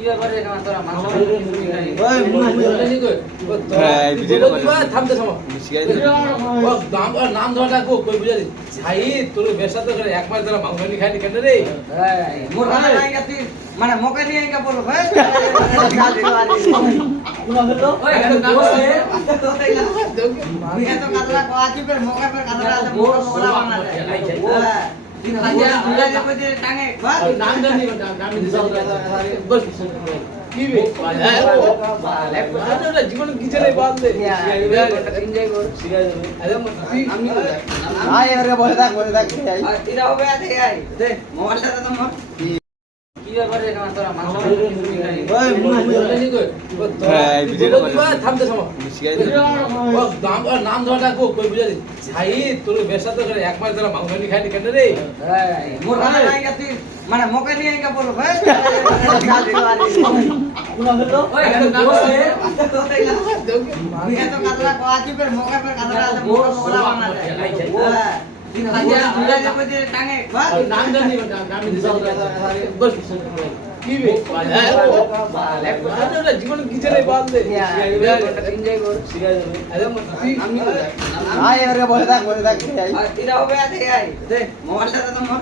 কি ব্যাপারে এখানে তোরা মাংস থামতে থামো নাম ধরা কই বুঝালি ভাই তোর বেশা তো এক মাস ধরে মাংস নি খাইনি কেন রে মোর কথা নাই গাতি মানে মকে নিয়ে আইগা বলো ভাই ওই তো তাই না বিয়ে তো কাতরা কোয়াজি পর মকে পর কাতরা আছে মোকলা বানা যায় দিন হাজার দুলা যাবে যে টাঙে নাম জানি নাম দিছ বস কি বে আরে জীবন কি চলে বাদ দে এনজয় কর আরে আমি আয় আরে বসে থাক এটা হবে আতে আই দে মোবাইলটা দে তোমার কি ব্যাপারে এখানে তোরা মাংস থামতে থামো নাম ধরা কই বুঝালি ভাই তোর বেশা তো এক মাস ধরে মাংস নি খাইনি কেন রে মোর কথা নাই গাতি মানে মকে নিয়ে আইগা বলো ভাই ওই তো তাই না বিয়ে তো কাতরা কোয়াজি পর মকে পর কাতরা আছে মোকলা বানা যায় দিন হাজার দুলা যাবে যে টাঙে নাম জানি নাম দিছ বস কি বে আরে জীবন কি চলে বাদ দে এনজয় কর আরে আমি আয় আরে বসে থাক এটা হবে আতে আই দে মোবাইলটা দে তোমার